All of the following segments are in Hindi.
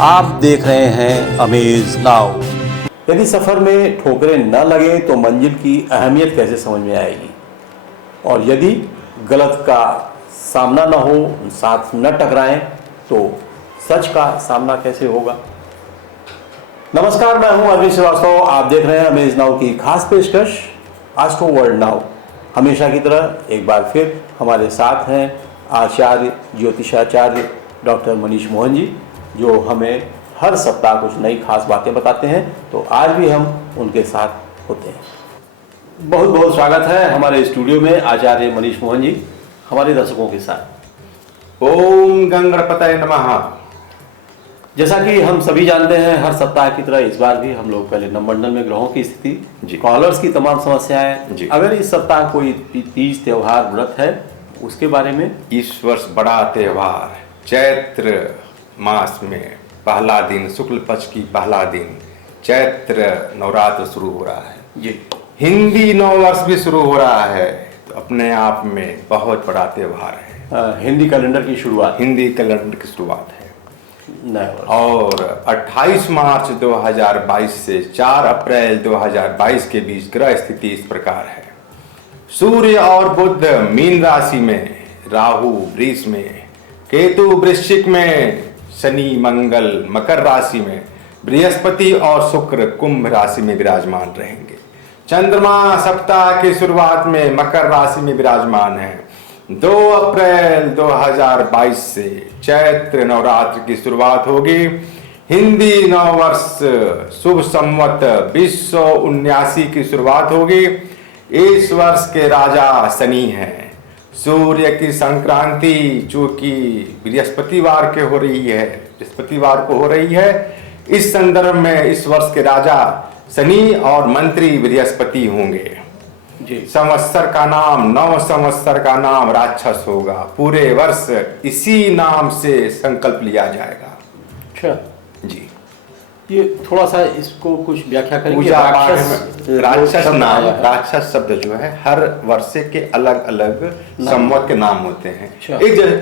आप देख रहे हैं अमेज नाउ। यदि सफ़र में ठोकरें न लगें तो मंजिल की अहमियत कैसे समझ में आएगी, और यदि गलत का सामना न हो, साथ न टकराएं तो सच का सामना कैसे होगा। नमस्कार, मैं हूं अरविंद श्रीवास्तव। आप देख रहे हैं अमेज नाउ की खास पेशकश एस्ट्रो वर्ल्ड नाउ। हमेशा की तरह एक बार फिर हमारे साथ हैं आचार्य ज्योतिषाचार्य डॉक्टर मनीष मोहन जी, जो हमें हर सप्ताह कुछ नई खास बातें बताते हैं। तो आज भी हम उनके साथ होते हैं। बहुत बहुत स्वागत है हमारे स्टूडियो में आचार्य मनीष मोहन जी हमारे दर्शकों के साथ। ओम गंगणपतये नमः। जैसा कि हम सभी जानते हैं, हर सप्ताह की तरह इस बार भी हम लोग पहले नवमंडल में ग्रहों की स्थिति, कॉलर्स की तमाम समस्याएं, अगर इस सप्ताह कोई तीज त्योहार व्रत है उसके बारे में। इस वर्ष बड़ा त्योहार चैत्र मास में पहला दिन, शुक्ल पक्ष की पहला दिन चैत्र नवरात्र शुरू हो रहा है जी। हिंदी नववर्ष भी शुरू हो रहा है, तो अपने आप में बहुत बड़ा त्योहार है। हिंदी कैलेंडर की शुरुआत, हिंदी कैलेंडर की शुरुआत है। नया वर्ष। और 28 मार्च 2022 से 4 अप्रैल 2022 के बीच ग्रह स्थिति इस प्रकार है। सूर्य और बुध मीन राशि में, राहु वृष में, केतु वृश्चिक में, शनि मंगल मकर राशि में, बृहस्पति और शुक्र कुंभ राशि में विराजमान रहेंगे। चंद्रमा सप्ताह की शुरुआत में मकर राशि में विराजमान है। 2 अप्रैल 2022 से चैत्र नवरात्र की शुरुआत होगी। हिंदी नववर्ष शुभ संवत 2079 की शुरुआत होगी। इस वर्ष के राजा शनि हैं। सूर्य की संक्रांति चूंकि बृहस्पतिवार के हो रही है, बृहस्पतिवार को हो रही है, इस संदर्भ में इस वर्ष के राजा शनि और मंत्री बृहस्पति होंगे जी। संवत्सर का नाम, नव संवत्सर का नाम राक्षस होगा। पूरे वर्ष इसी नाम से संकल्प लिया जाएगा। अच्छा जी, ये थोड़ा सा इसको कुछ व्याख्या करेंगे। पूजा पाठ में राक्षस नाम, राक्षस शब्द जो है हर वर्ष के अलग अलग संवत के नाम होते हैं।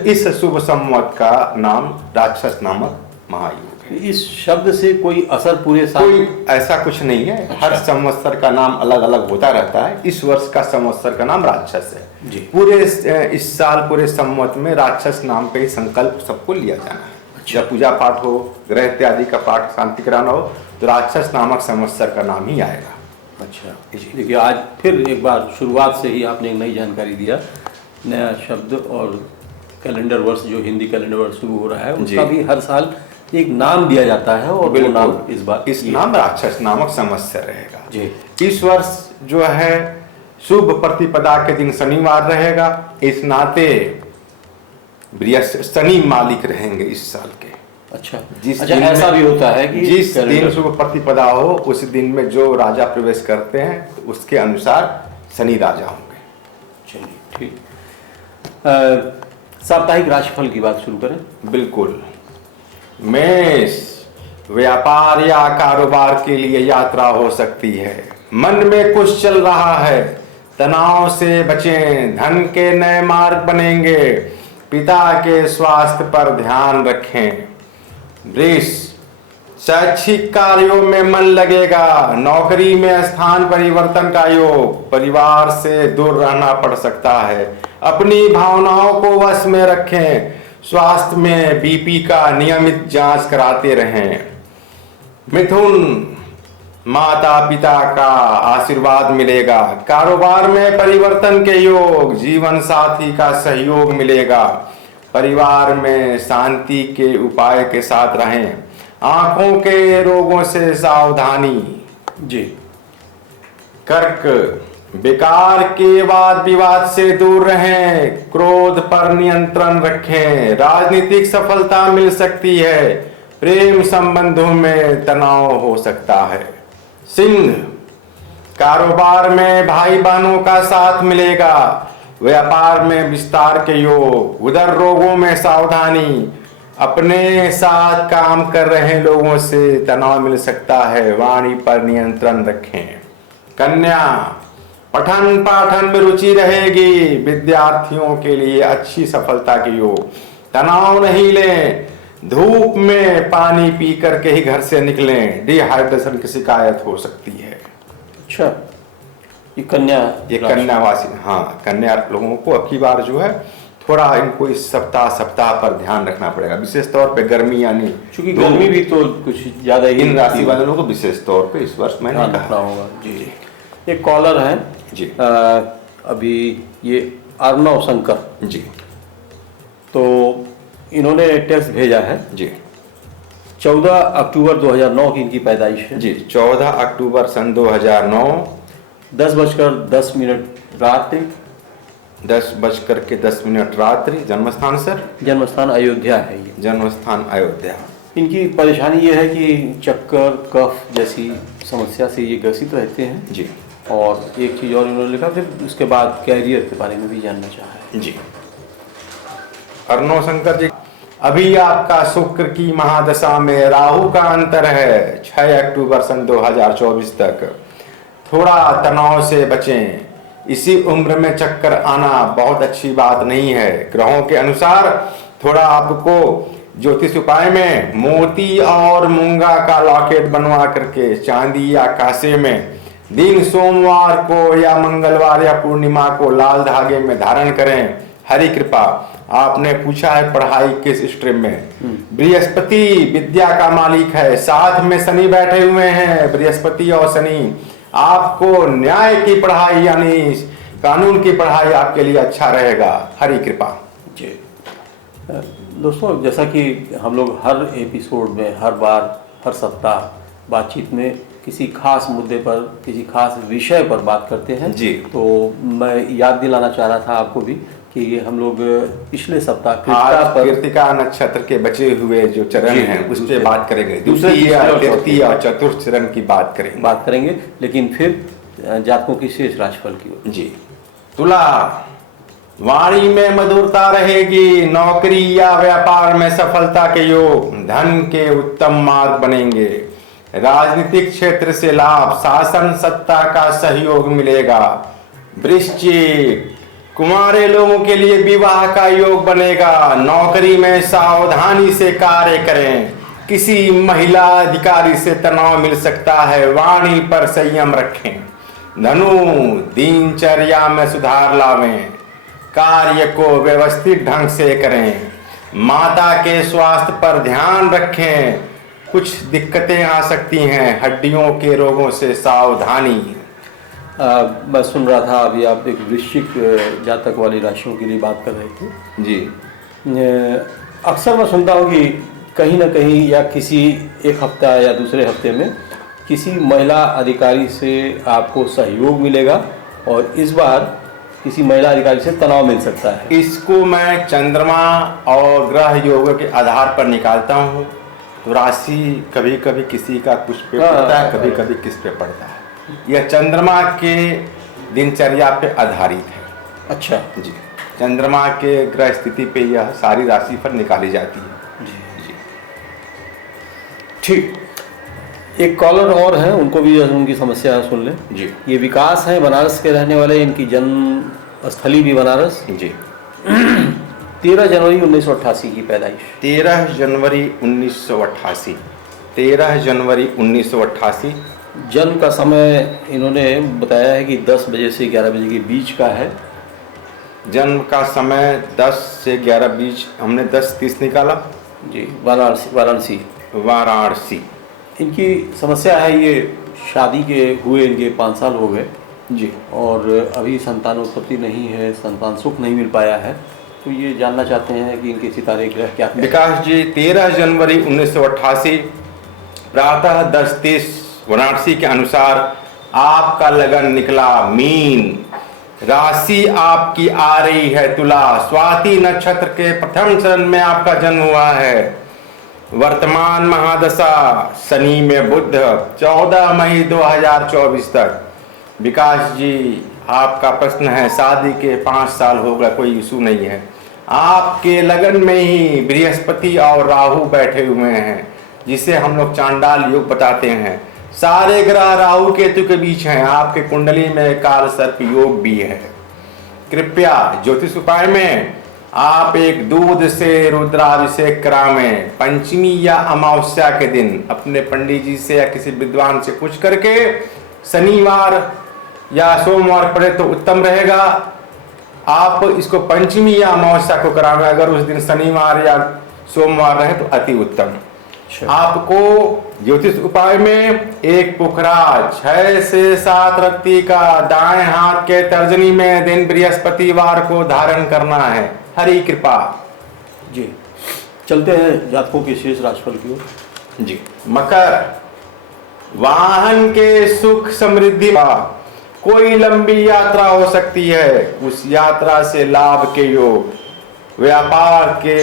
इस शुभ संवत का नाम राक्षस नामक महायोग है। इस शब्द से कोई असर पूरे साल? कोई ऐसा कुछ नहीं है। अच्छा। हर संवत्सर का नाम अलग अलग होता रहता है। इस वर्ष का संवत्सर का नाम राक्षस है जी। पूरे इस साल पूरे संवत में राक्षस नाम का ही संकल्प सबको लिया जाना है। जब पूजा पाठ हो, ग्रह इत्यादि का पाठ शांति कराना हो, तो राक्षस नामक संवत्सर का नाम ही आएगा। अच्छा, देखिए आज फिर एक बार शुरुआत से ही आपने एक नई जानकारी दिया। नया शब्द और कैलेंडर वर्ष जो हिंदी कैलेंडर वर्ष शुरू हो रहा है उसका भी हर साल एक नाम दिया जाता है, और वो नाम इस बार इस नाम राक्षस नामक संवत्सर रहेगा जी। इस वर्ष जो है शुभ प्रतिपदा के दिन शनिवार रहेगा। इस नाते शनि मालिक रहेंगे इस साल के। अच्छा, जिस दिन ऐसा भी होता है कि जिस दिन शुभ प्रतिपदा हो उस दिन में जो राजा प्रवेश करते हैं तो उसके अनुसार शनि राजा होंगे। चलिए ठीक। साप्ताहिक राशिफल की बात शुरू करें। बिल्कुल। मेष, व्यापार या कारोबार के लिए यात्रा हो सकती है। मन में कुछ चल रहा है, तनाव से बचें। धन के नए मार्ग बनेंगे। पिता के स्वास्थ्य पर ध्यान रखें। वृष, शैक्षिक कार्यों में मन लगेगा। नौकरी में स्थान परिवर्तन का योग। परिवार से दूर रहना पड़ सकता है। अपनी भावनाओं को वश में रखें। स्वास्थ्य में बीपी का नियमित जांच कराते रहें। मिथुन, माता पिता का आशीर्वाद मिलेगा। कारोबार में परिवर्तन के योग। जीवन साथी का सहयोग मिलेगा। परिवार में शांति के उपाय के साथ रहें। आंखों के रोगों से सावधानी जी। कर्क, बेकार के वाद विवाद से दूर रहें। क्रोध पर नियंत्रण रखें। राजनीतिक सफलता मिल सकती है। प्रेम संबंधों में तनाव हो सकता है। सिंह, कारोबार में भाई बहनों का साथ मिलेगा। व्यापार में विस्तार के योग। उदर रोगों में सावधानी। अपने साथ काम कर रहे लोगों से तनाव मिल सकता है। वाणी पर नियंत्रण रखें। कन्या, पठन पाठन में रुचि रहेगी। विद्यार्थियों के लिए अच्छी सफलता के योग। तनाव नहीं लें। धूप में पानी पी करके ही घर से निकलें, डिहाइड्रेशन की शिकायत हो सकती है। अच्छा, ये कन्या कन्यावासी, हाँ, कन्या लोगों को अब की बार जो है थोड़ा इनको इस सप्ताह पर ध्यान रखना पड़ेगा, विशेष तौर पे गर्मी, यानी क्योंकि गर्मी भी तो कुछ ज्यादा ही इन राशि वालों को विशेष तौर पे इस वर्ष मैंने रखना होगा। जी, एक कॉलर है जी, अभी ये अर्णव शंकर जी, तो इन्होंने टेक्स्ट भेजा है जी, 14 अक्टूबर 2009 की इनकी पैदाइश है जी, 14 अक्टूबर सन 2009, 10:10 रात्रि, 10:10 रात्रि। जन्मस्थान सर? जन्मस्थान अयोध्या है ये। जन्मस्थान अयोध्या। इनकी परेशानी ये है कि चक्कर, कफ जैसी समस्या से ये ग्रसित रहते हैं जी, और एक चीज़ और इन्होंने लिखा, फिर उसके बाद कैरियर के बारे में भी जानना चाहा है। जी, अर्णव शंकर जी, अभी आपका शुक्र की महादशा में राहु का अंतर है 6 अक्टूबर सन 2024 तक। थोड़ा तनाव से बचें, इसी उम्र में चक्कर आना बहुत अच्छी बात नहीं है। ग्रहों के अनुसार थोड़ा आपको ज्योतिष उपाय में मोती और मूंगा का लॉकेट बनवा करके चांदी या कांसे में दिन सोमवार को या मंगलवार या पूर्णिमा को लाल धागे में धारण करें। हरि कृपा। आपने पूछा है पढ़ाई किस स्ट्रीम में? बृहस्पति विद्या का मालिक है, साथ में शनि बैठे हुए हैं। बृहस्पति और शनि आपको न्याय की पढ़ाई यानी कानून की पढ़ाई आपके लिए अच्छा रहेगा। हरि कृपा। जी दोस्तों, जैसा कि हम लोग हर एपिसोड में, हर बार, हर सप्ताह बातचीत में किसी खास मुद्दे पर, किसी खास विषय पर बात करते हैं जी, तो मैं याद दिलाना चाह रहा था आपको भी कि हम लोग पिछले सप्ताह कृतिका नक्षत्र के बचे हुए जो चरण हैं उस पर बात करेंगे। दूसरे, तृतीय और चतुर्थ चरण की बात करेंगे, लेकिन फिर जातकों की शेष राशिफल की ओर। जी, तुला, वाणी में मधुरता रहेगी, नौकरी या व्यापार में सफलता के योग, धन के उत्तम मार्ग बनेंगे, राजनीतिक क्षेत्र से लाभ, शासन सत्ता का सहयोग मिलेगा। वृश्चिक, कुंवारे लोगों के लिए विवाह का योग बनेगा। नौकरी में सावधानी से कार्य करें, किसी महिला अधिकारी से तनाव मिल सकता है, वाणी पर संयम रखें। धनु, दिनचर्या में सुधार लावें, कार्य को व्यवस्थित ढंग से करें। माता के स्वास्थ्य पर ध्यान रखें, कुछ दिक्कतें आ सकती हैं, हड्डियों के रोगों से सावधानी। मैं सुन रहा था अभी आप एक वृश्चिक जातक वाली राशियों के लिए बात कर रहे थे। जी, अक्सर मैं सुनता हूँ कि कहीं ना कहीं या किसी एक हफ्ता या दूसरे हफ्ते में किसी महिला अधिकारी से आपको सहयोग मिलेगा और इस बार किसी महिला अधिकारी से तनाव मिल सकता है। इसको मैं चंद्रमा और ग्रह योग के आधार पर निकालता हूँ। तो राशि कभी कभी किसी का कुछ पे पड़ता है, कभी कभी किस पे पड़ता है। यह चंद्रमा के दिनचर्या पे आधारित है। अच्छा जी, चंद्रमा के ग्रह स्थिति पे यह सारी राशि पर निकाली जाती है। जी, ठीक। एक कॉलर और है, उनको भी उनकी समस्या सुन लें। जी, ये विकास है, बनारस के रहने वाले, इनकी जन्म स्थली भी बनारस। जी, 13 जनवरी 1988 की पैदाइश। 13 जनवरी 1988। 13 जनवरी 1988। जन्म का समय इन्होंने बताया है कि 10 बजे से 11 बजे के बीच का है। जन्म का समय 10 से 11 बीच, हमने 10:30 निकाला। जी, वाराणसी। वाराणसी। इनकी समस्या है, ये शादी के हुए इनके 5 साल हो गए जी, और अभी संतानोत्पत्ति नहीं है, संतान सुख नहीं मिल पाया है। तो ये जानना चाहते हैं कि इनके सितारे ग्रह क्या हैं। विकास जी, 13 जनवरी 1988 प्रातः 10:30 वाराणसी के अनुसार आपका लगन निकला मीन। राशि आपकी आ रही है तुला। स्वाति नक्षत्र के प्रथम चरण में आपका जन्म हुआ है। वर्तमान महादशा शनि में बुध 14 मई 2024 तक। विकास जी, आपका प्रश्न है शादी के 5 साल हो गए, कोई इशू नहीं है। आपके लगन में ही बृहस्पति और राहु बैठे हुए हैं, जिसे हम लोग चांडाल योग बताते हैं। सारे ग्रह राहु केतु के बीच हैं। आपके कुंडली में काल सर्प योग भी है। कृपया ज्योतिष उपाय में आप एक दूध से रुद्राभिषेक करावें। पंचमी या अमावस्या के दिन अपने पंडित जी से या किसी विद्वान से पूछ करके शनिवार या सोमवार पड़े तो उत्तम रहेगा। आप इसको पंचमी या अमावस्या को करावें, अगर उस दिन शनिवार या सोमवार रहे तो अति उत्तम। आपको ज्योतिष उपाय में एक पुखरा 6 से 7 रत्ती का दाएं हाथ के तर्जनी में दिन बृहस्पतिवार को धारण करना है। हरि कृपा। जी, चलते हैं जातकों के शेष राशिफल की ओर। जी, मकर, वाहन के सुख समृद्धि का कोई लंबी यात्रा हो सकती है, उस यात्रा से लाभ के योग, व्यापार के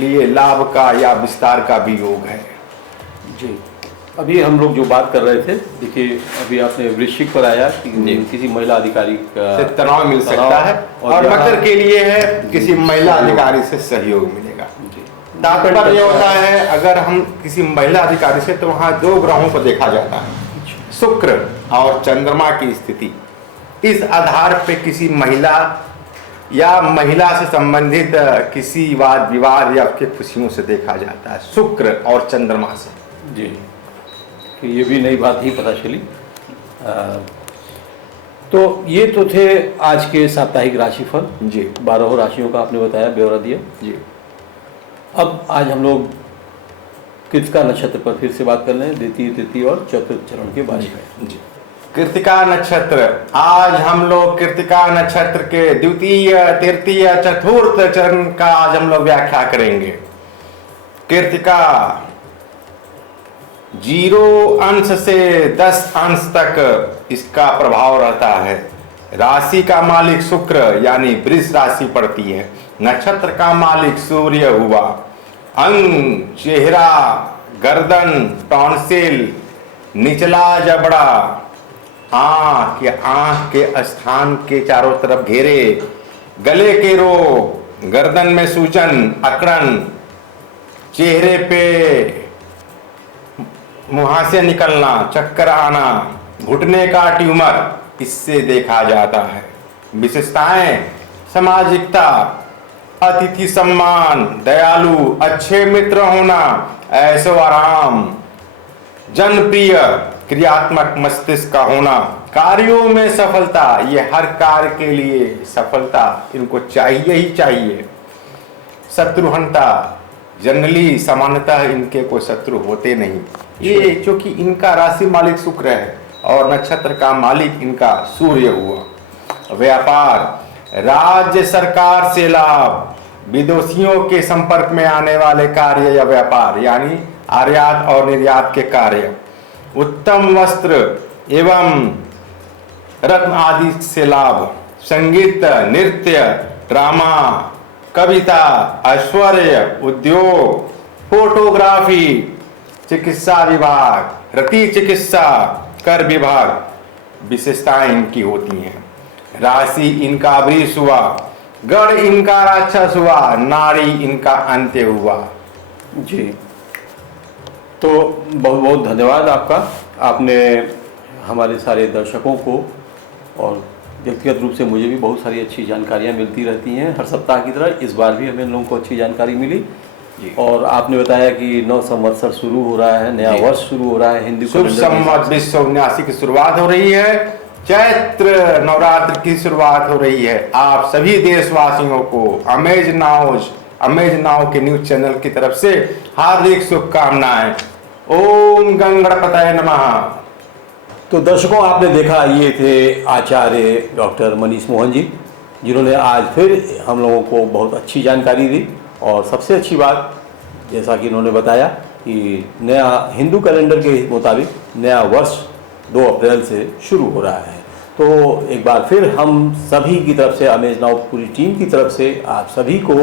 लिए लाभ का या विस्तार का भी योग है। जी, अभी हम लोग जो बात कर रहे थे, देखिए अभी आपने वृश्चिक पर आया कि किसी महिला अधिकारी का से तनाव मिल सकता है, और मकर के लिए है किसी महिला अधिकारी से सहयोग मिलेगा। तात्पर्य यह होता है, अगर हम किसी महिला अधिकारी से, तो वहां 2 ग्रहों को देखा जाता है, शुक्र और चंद्रमा की स्थिति। इस आधार पे किसी महिला या महिला से संबंधित किसी वाद विवाद या के खुशियों से देखा जाता है, शुक्र और चंद्रमा से। जी, तो ये भी नई बात ही पता चली। तो ये तो थे आज के साप्ताहिक राशिफल। जी, 12 राशियों का आपने बताया, ब्यौरा दिया। जी, अब आज हम लोग कृतिका नक्षत्र पर फिर से बात कर रहे हैं, द्वितीय, तृतीय और चतुर्थ चरण के बारे में। जी, कृतिका नक्षत्र। आज हम लोग कृतिका नक्षत्र के द्वितीय, तृतीय, चतुर्थ चरण का आज हम लोग व्याख्या करेंगे। कृतिका 0 अंश से 10 अंश तक इसका प्रभाव रहता है। राशि का मालिक शुक्र यानी वृष राशि पड़ती है। नक्षत्र का मालिक सूर्य हुआ। अंग, चेहरा, गर्दन, टॉन्सिल, निचला जबड़ा, आंख के स्थान के चारों तरफ घेरे, गले के रोग, गर्दन में सूजन, अकड़न, चेहरे पे मुहासे निकलना, चक्कर आना, घुटने का ट्यूमर, इससे देखा जाता है। विशेषताएं: सामाजिकता, अतिथि सम्मान, दयालु, अच्छे मित्र होना, ऐशो आराम, जनप्रिय, क्रियात्मक मस्तिष्क का होना, कार्यों में सफलता। ये हर कार्य के लिए सफलता इनको चाहिए ही चाहिए। शत्रुहनता, जनरली सामान्यतः इनके कोई शत्रु होते नहीं। ये क्योंकि इनका राशि मालिक शुक्र है और नक्षत्र का मालिक इनका सूर्य हुआ। व्यापार, राज्य सरकार से लाभ, विदेशियों के संपर्क में आने वाले कार्य या व्यापार यानी आयात और निर्यात के कार्य, उत्तम वस्त्र एवं रत्न आदि से लाभ, संगीत, नृत्य, ड्रामा, कविता, ऐश्वर्य, उद्योग, फोटोग्राफी, चिकित्सा विभाग, रति चिकित्सा, कर विभाग विशेषताएं इनकी होती हैं। राशि इनका वृष हुआ, गढ़ इनका राक्षस हुआ, नारी इनका अंत्य हुआ। जी, तो बहुत बहुत धन्यवाद आपका। आपने हमारे सारे दर्शकों को और व्यक्तिगत रूप से मुझे भी बहुत सारी अच्छी जानकारियां मिलती रहती हैं हर सप्ताह की तरह। इस बार भी हमें लोगों को अच्छी जानकारी मिली। और आपने बताया कि 9 संवत्सर शुरू हो रहा है, नया वर्ष शुरू हो रहा है हिंदू शुभ संवत 2079 की शुरुआत हो रही है। चैत्र नवरात्र की शुरुआत हो रही है। आप सभी देशवासियों को अमेज नाउ के न्यूज चैनल की तरफ से हार्दिक शुभकामनाएं। ओम गंगणपतये नमः। तो दर्शकों, आपने देखा, ये थे आचार्य डॉक्टर मनीष मोहन जी, जिन्होंने आज फिर हम लोगों को बहुत अच्छी जानकारी दी। और सबसे अच्छी बात, जैसा कि इन्होंने बताया कि नया हिंदू कैलेंडर के मुताबिक नया वर्ष 2 अप्रैल से शुरू हो रहा है। तो एक बार फिर हम सभी की तरफ से, अमेज नाउ पूरी टीम की तरफ से आप सभी को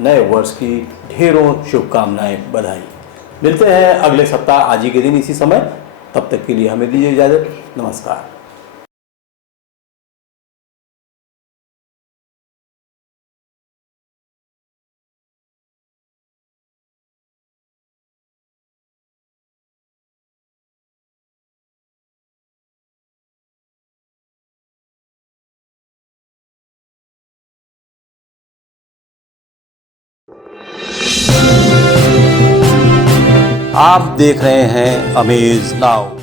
नए वर्ष की ढेरों शुभकामनाएं, बधाई। मिलते हैं अगले सप्ताह आज ही के दिन इसी समय। तब तक के लिए हमें दीजिए इजाज़त। नमस्कार। आप देख रहे हैं अमेज नाउ।